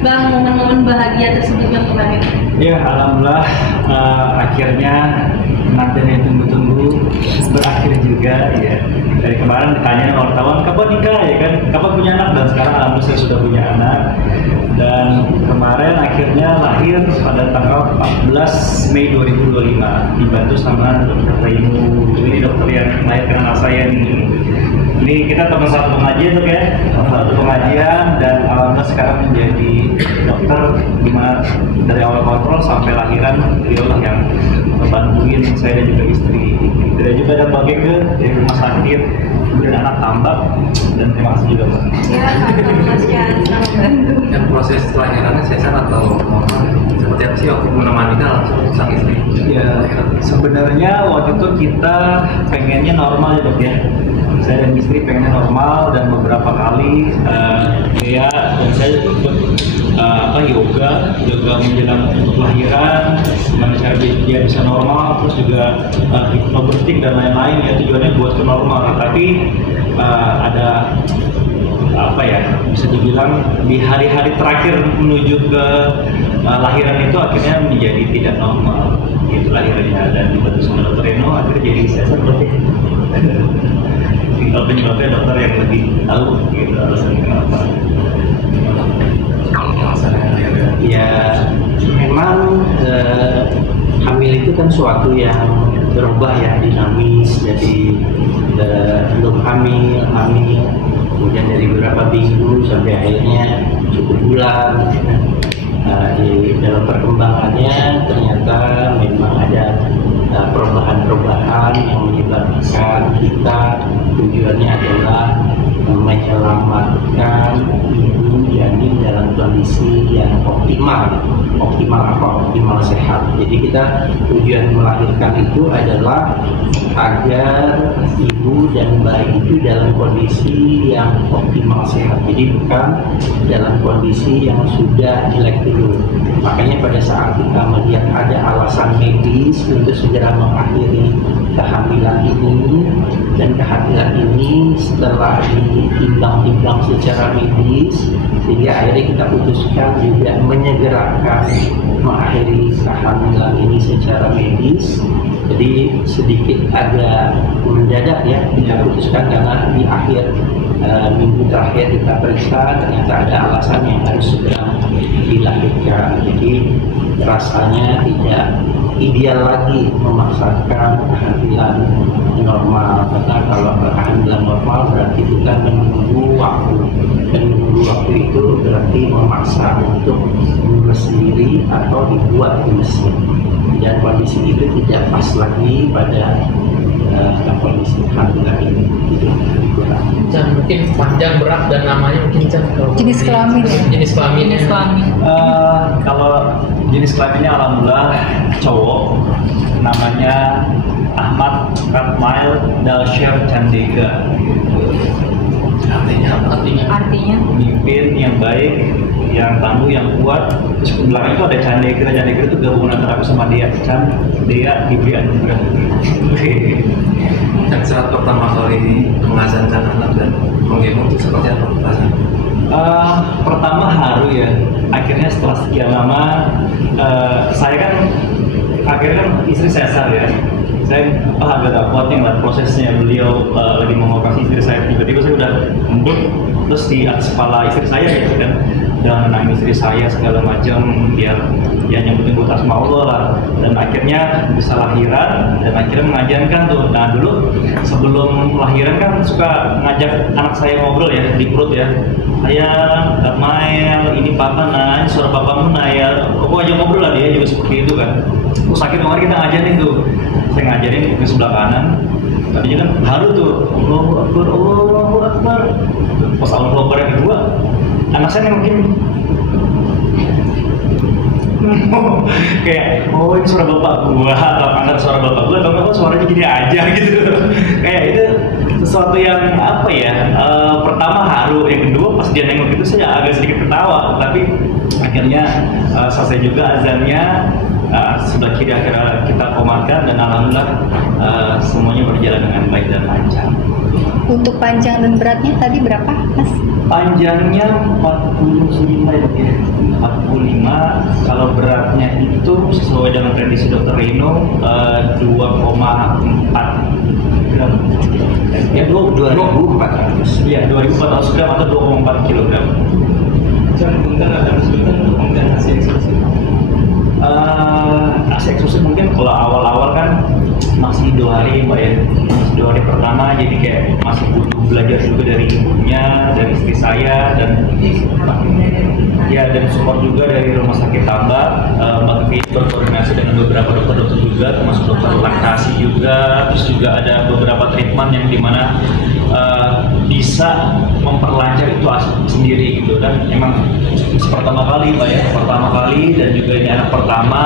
Bang, momen-momen bahagia tersebut yang kemarin? Ya, alhamdulillah akhirnya nanti yang tunggu-tunggu berakhir juga ya. Dari kemarin ditanya wartawan kapan nikah ya kan, kapan punya anak, dan sekarang alhamdulillah saya sudah punya anak. Dan kemarin akhirnya lahir pada tanggal 14 Mei 2025 dibantu sama Dr. Rainu. Ini dokter yang melahirkan anak saya nih. Ini kita teman satu pengajian tuh ya, satu pengajian, dan alhamdulillah sekarang menjadi dokter dimana dari awal kontrol sampai lahiran beliau lah yang membantuin saya dan juga istri. Dan juga ada Mbak Gege dari rumah sakit, kemudian anak tambak, dan terima kasih juga Mbak. Ya, kasihan sama bantu. Dan proses kelahirannya sesar atau normal? Seperti apa sih waktu menemani langsung sang istri? Ya, sebenarnya waktu itu kita pengennya normal ya dok ya. Saya dan istri pengennya normal, dan beberapa kali Dea dan saya ikut yoga menjelang untuk lahiran, gimana cara dia bisa normal, terus juga hipnobirthing dan lain-lain ya, tujuannya buat ke normal. Tapi ada apa ya, bisa dibilang di hari-hari terakhir menuju ke lahiran itu akhirnya menjadi tidak normal gitu lahirannya, dan dibantu sama Dr. Reno akhirnya jadi sesar berarti. Tinggal penyebabnya dokter yang lebih tahu gitu alasannya kenapa. Ya memang hamil itu kan suatu yang berubah ya, dinamis. Jadi belum hamil, kemudian dari beberapa minggu sampai akhirnya cukup bulan. Di dalam perkembangannya ternyata memang ada perubahan-perubahan yang menyebabkan kita tujuannya adalah menyelamatkan ibu janin dalam kondisi yang optimal sehat. Jadi kita tujuan melahirkan itu adalah agar ibu dan bayi itu dalam kondisi yang optimal sehat. Jadi bukan dalam kondisi yang sudah jelek dulu. Makanya pada saat kita melihat ada alasan medis untuk segera mengakhiri kehamilan ini, dan kehamilan ini setelah ditimbang-timbang secara medis, sehingga akhirnya kita putuskan juga menyegerakan mengakhiri kehamilan ini secara medis. Jadi sedikit agak mendadak ya kita putuskan, karena di akhir minggu terakhir kita periksa ternyata ada alasan yang harus segera dilahirkan. Jadi rasanya tidak ideal lagi memaksakan kehamilan normal, karena kalau kehamilan normal berarti kita menunggu waktu, dan menunggu waktu itu berarti memaksa untuk mengurus sendiri atau dibuat di mesin, dan kondisi itu tidak pas lagi pada kondisi kehamilan ini. Dan mungkin panjang, berat, dan namanya mungkin Jenis kelamin ya? Jenis kelaminnya. Kalau jenis kelaminnya alhamdulillah cowok, namanya Ahmad Ratmail Dalsher Chandega. Artinya Pemimpin yang baik, yang tangguh, yang kuat. Terus di belakang itu ada Chandega itu gabungan antara aku sama dia. Dea diberi anugerah. Dan saat pertama kali mengazankan anak dan menggendong itu seperti apa rasanya? Pertama haru ya. Akhirnya setelah sekian lama, saya kan akhirnya kan istri sesar ya. Saya agak kuat yang prosesnya, beliau lagi mengoperasi istri saya, tiba-tiba saya udah embut terus di atas kepala istri saya gitu kan, dan nangis istri saya segala macam, biar ya nyebutin buat asma Allah lah, dan akhirnya bisa lahiran, dan akhirnya mengajarkan tuh. Nah dulu sebelum lahiran kan suka ngajak anak saya ngobrol ya di perut ya, ayah Ratmail, ini papa nah, ini suara papamu nah ya, aku aja ngobrol lah, dia juga seperti itu kan. Sakit kemarin kita ngajarin tuh, saya ngajarin di sebelah kanan, tadinya kan haru tuh, Allahu Akbar, Allahu Akbar. Pas Allahu Akbar yang kedua, anak saya mungkin kayak, oh ini suara bapak gua, atau angkat suara bapak gua, atau enggak suaranya gini aja gitu. Kayak itu sesuatu yang apa ya, pertama haru, yang kedua pas dia nengok itu saya agak sedikit ketawa, tapi akhirnya selesai juga azannya. Sebelah kiri akhirnya kita komatkan, dan alhamdulillah semuanya berjalan dengan baik dan lancar. untuk panjang dan beratnya tadi berapa, Mas? Panjangnya 49 ya. sesuai dengan prediksi Dr. Rino 2,4 gram. Ya 2.400. Iya 2.400 gram atau 2,4 kilogram. Sebentar ada kesulitan untuk memberikan hasil eksklusif. Hasil eksklusif mungkin kalau awal-awal kan masih 2 hari Mbak ya, masih 2 hari pertama, jadi kayak masih butuh belajar juga dari ibunya, dari istri saya, dan ya dan support juga dari rumah sakit Tambak. Mbak Kiki berkoordinasi dengan beberapa dokter juga, termasuk dokter laktasi juga, terus juga ada beberapa treatment yang dimana bisa memperlancar itu sendiri gitu. Dan emang pertama kali Mbak ya, pertama kali, dan juga ini anak pertama,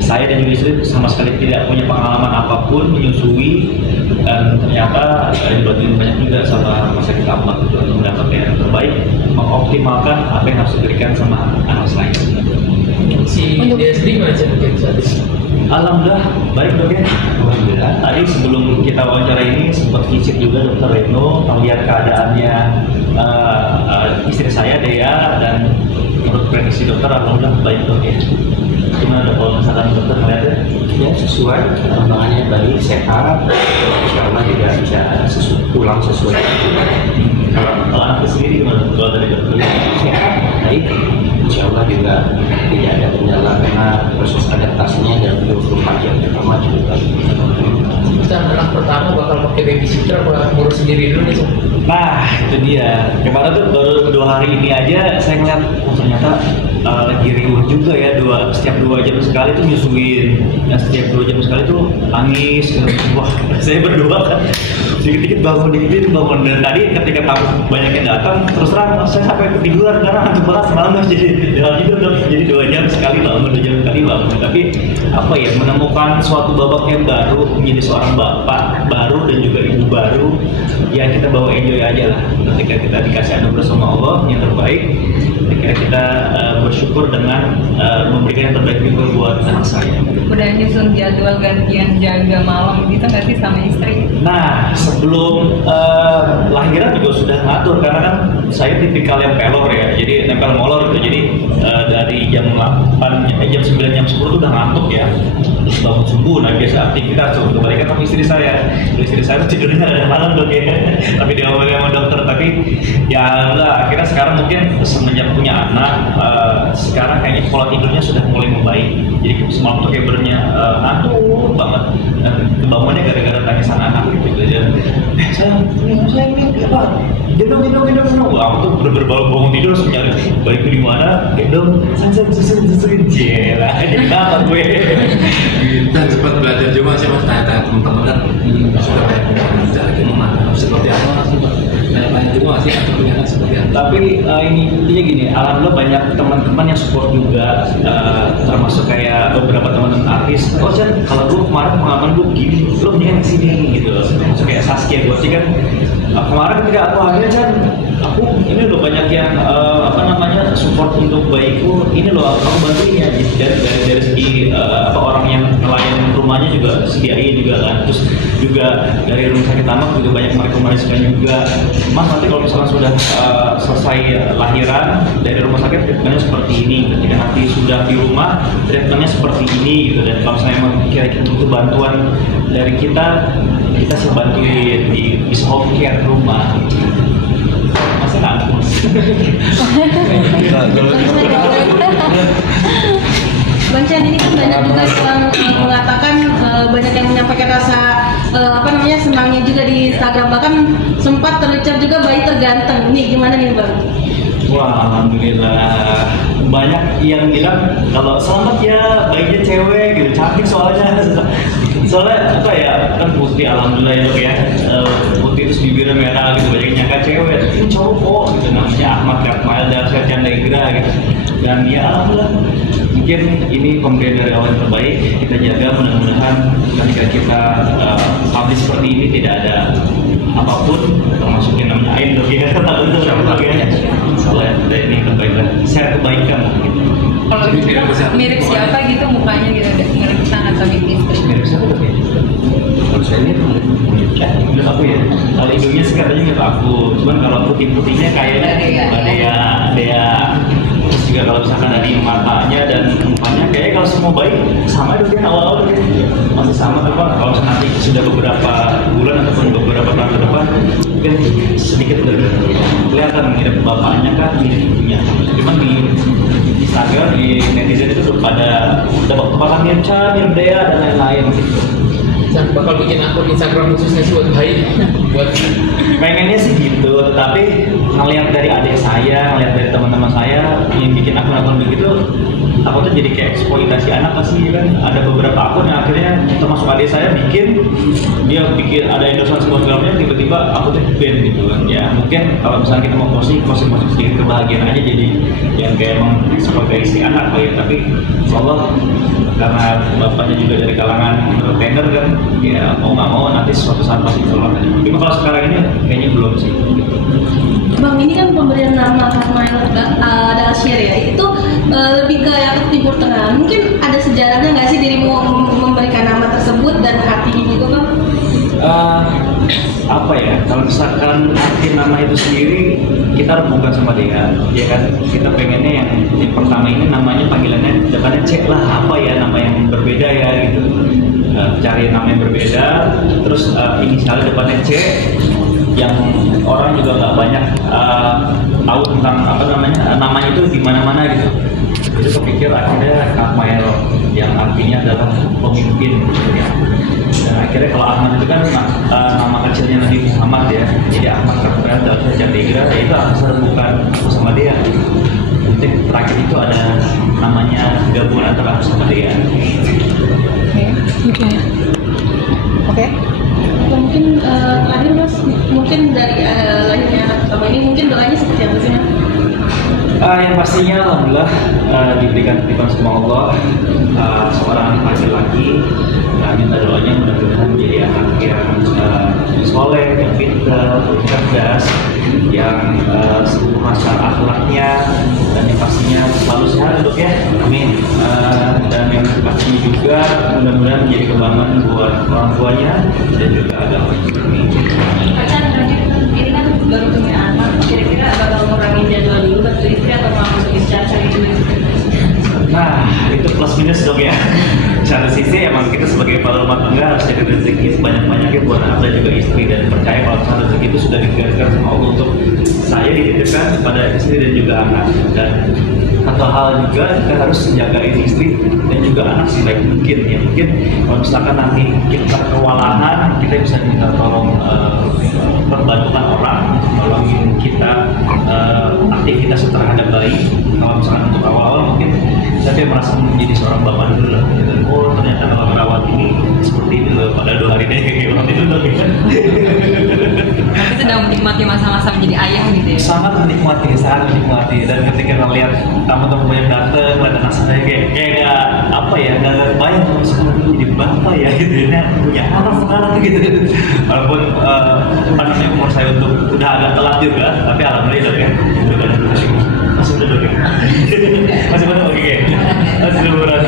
saya dan juga istri sama sekali tidak punya pengalaman apapun menyusui, dan ternyata dibantuin banyak juga sama rumah sakit Tambak gitu untuk mendapatkan yang terbaik, mengoptimalkan apa yang harus diberikan sama anak saya. Si DSD gimana sih mungkin saat ini? Alhamdulillah baik dok ya. Alhamdulillah. Tadi sebelum kita wawancara ini sempat visit juga Dokter Reno, melihat keadaannya istri saya Dea, dan menurut prediksi dokter alhamdulillah baik dok ya. Gimana dok kalau misalkan dokter melihatnya? Ya sesuai, perkembangannya baik, sehat, insya Allah juga bisa pulang sesuai. Kalau anak sendiri gimana kalau dari dokter? Sehat, baik, insya Allah juga tidak ada kendala karena proses adaptasinya dalam 24 jam pertama juga baik. Kita anak pertama bakal pakai babysitter apa ngurus sendiri dulu nih? Nah itu dia, kemarin tuh baru 2 hari ini aja saya ngeliat, oh ternyata lagi riuh juga ya, setiap 2 jam sekali tuh nyusuin, dan setiap 2 jam sekali tuh nangis. Wah saya berdoa kan, dikit-dikit bangun, dan tadi ketika tamu banyak yang datang, terus terang saya sampai ketiduran karena ngantuk banget malam, jadi jadi 2 jam sekali bangun, 2 jam sekali bangun. Tapi apa ya, menemukan suatu babak yang baru, menjadi seorang bapak baru dan juga ibu baru, ya kita bawa enjoy aja lah ketika kita dikasih anugerah sama Allah yang terbaik. Ketika kita bersyukur dengan memberikan yang terbaik juga buat anak saya. Udah nyusun jadwal gantian jaga malam gitu nggak sih sama istri? Nah sebelum lahiran juga sudah ngatur, karena kan saya tipikal yang pelor ya, jadi nempel molor gitu. Jadi dari jam 8, jam 9, jam 10 tuh udah ngantuk ya, terus bangun subuh, nah biasa aktivitas tuh. Kebalikan sama istri saya tuh tidurnya ada malam dong ya, tapi dia ngomong sama dokter. Tapi ya lah, akhirnya sekarang mungkin semenjak punya anak, sekarang kayaknya pola tidurnya sudah mulai membaik. Jadi semalam tuh kayak benernya ngantuk banget, dan kebangunnya gara-gara tangisan anak gitu aja. Sayang ini apa? Gendong. Wah, aku tuh bener-bener bangun tidur langsung nyari baik di mana, gendong, susun, jelah, jadi kenapa gue? Dan sempat belajar juga sih mas, tanya-tanya teman-teman kan sudah banyak cara gimana, seperti apa sih pak? Tanya-tanya juga sih atau punya anak seperti apa? Tapi ini intinya gini, alhamdulillah banyak teman-teman yang support juga, termasuk kayak beberapa teman-teman artis. Oh Chan, kalau gue kemarin pengalaman gue begini, lo mendingan kesini gitu. Termasuk kayak Saskia, gue sih kan kemarin ketika aku hamil Chan, aku ini loh banyak yang support untuk bayiku, ini loh aku bantuin ya. Dari segi orang yang nelayan rumahnya juga sediain juga kan. Terus juga dari rumah sakit Tambak juga banyak merekomendasikan juga, Mas nanti kalau misalnya sudah selesai lahiran dari rumah sakit treatmentnya seperti ini, ketika nanti sudah di rumah treatmentnya seperti ini gitu. Dan kalau misalnya emang kira-kira butuh bantuan dari kita sih bantuin di home care rumah. Masa nggak? Bang Chan, ini kan banyak juga yang mengatakan, banyak yang menyampaikan rasa senangnya juga di Instagram, bahkan sempat terlihat juga bayi terganteng. Ini gimana nih Bang? Wah, alhamdulillah banyak yang bilang kalau selamat ya bayinya cewek gitu, cantik soalnya apa ya, kan putih alhamdulillah ya dok ya, putih terus bibirnya merah gitu, banyak nyangka cewek, ini cowok kok gitu, namanya Ahmad Katmail Darsyad Candaikra gitu. Dan ya alhamdulillah mungkin ini pemberian dari Allah yang terbaik, kita jaga, mudah-mudahan ketika kita publish seperti ini tidak ada apapun, termasuk yang namanya aib dok ya, soalnya ini kebaikan, share kebaikan gitu. Kalau mirip siapa gitu mukanya gitu, mirip sana atau mirip istri? Mirip siapa dok ya? Kalau saya ini mirip aku ya, kalau hidungnya sih katanya mirip aku, cuman kalau putih-putihnya kayaknya Dea. Terus juga kalau misalkan dari matanya dan mukanya, kayaknya kalau pas mau bayi sama dong ya, awal-awal ya masih sama apa, kalau nanti sudah beberapa bulan ataupun beberapa tahun ke depan mungkin sedikit lebih kelihatan mirip bapaknya kan, mirip ibunya. Cuman di Instagram, di netizen itu udah bakal mirip Cha, mirip Dea dan lain-lain gitu. Dan bakal bikin akun Instagram khususnya buat bayi, buat Pengennya sih gitu, tapi ngelihat dari adik saya, ngelihat dari teman-teman saya yang bikin akun-akun begitu, takutnya jadi kayak eksploitasi anak pasti kan. Ada beberapa akun yang akhirnya termasuk adik saya bikin ada endorsement programnya, tiba-tiba akunnya ban gitu kan. Ya mungkin kalau misalnya kita mau posting sedikit kebahagiaan aja, jadi yang kayak emang eksploitasi anak lah ya. Tapi Allah karena bapaknya juga dari kalangan entertainer kan, ya mau nggak mau nanti suatu saat pasti keluar. Tapi kalau sekarang ini kayaknya belum sih. Bang, ini kan pemberian nama Hasmail Dalsyir ya, itu lebih ke yang Timur Tengah. Mungkin ada sejarahnya nggak sih dirimu memberikan nama tersebut dan artinya juga, Bang? Apa ya, kalau misalkan arti nama itu sendiri kita bukan sama dia, ya kan? Kita pengennya yang pertama ini namanya panggilannya depannya C lah, apa ya nama yang berbeda ya gitu. Cari nama yang berbeda, terus inisial depannya C, yang orang juga nggak banyak tahu tentang apa namanya itu di mana-mana gitu. Jadi kepikir akhirnya Ahmad yang artinya adalah pemimpin gitu ya. Dan akhirnya kalau Ahmad itu kan nama kecilnya Nabi Muhammad ya, jadi Ahmad Rahman Dalsyir Cantigra, itu asal bukan aku sama dia. Jadi terakhir itu ada namanya gabungan antara aku sama dia. Oke. Mungkin terakhir Mas, mungkin dari lahirnya anak pertama ini mungkin doanya seperti apa sih, Mas? Yang pastinya alhamdulillah diberikan titipan sama Allah seorang anak laki-laki. Minta doanya mudah-mudahan menjadi anak yang soleh, yang pintar, cerdas, yang sempurna secara akhlaknya, dan yang pastinya selalu sehat dok ya, amin. Dan yang pastinya juga mudah-mudahan menjadi kebanggaan buat orang tuanya dan juga agama. Pacar ini kan baru punya anak, kira-kira bakal ngurangin jadwal dulu ke istri atau mau masukin cari juga? Nah, itu plus minus dong ya. Satu sisi emang kita sebagai kepala rumah tangga harus cari rezeki sebanyak-banyaknya buat anak dan juga istri, dan percaya kalau rezeki itu sudah digariskan sama Allah untuk saya dititipkan kepada istri dan juga anak. Dan satu hal juga kita harus jagain istri dan juga anak sebaik mungkin ya. Mungkin kalau misalkan nanti kita kewalahan, kita bisa minta tolong perbantuan orang nolongin kita aktivitas terhadap bayi. Kalau misalkan untuk awal-awal mungkin saya merasa menjadi seorang bapak dulu lah. Oh ternyata kalau merawat ini seperti ini loh, pada 2 hari deh kayak waktu itu loh. Tapi sedang menikmati masa-masa menjadi ayah gitu ya. Sangat menikmati. Dan ketika ngeliat tamu-tamu yang datang, ngeliat anak saya kayak gak apa ya, gak bayang kalau sekarang jadi bapak ya gitu ya, punya anak sekarang gitu. Walaupun pastinya umur saya untuk udah agak telat juga, tapi alhamdulillah dok ya. Masih udah dok ya. Masih benar oke. Masih benar.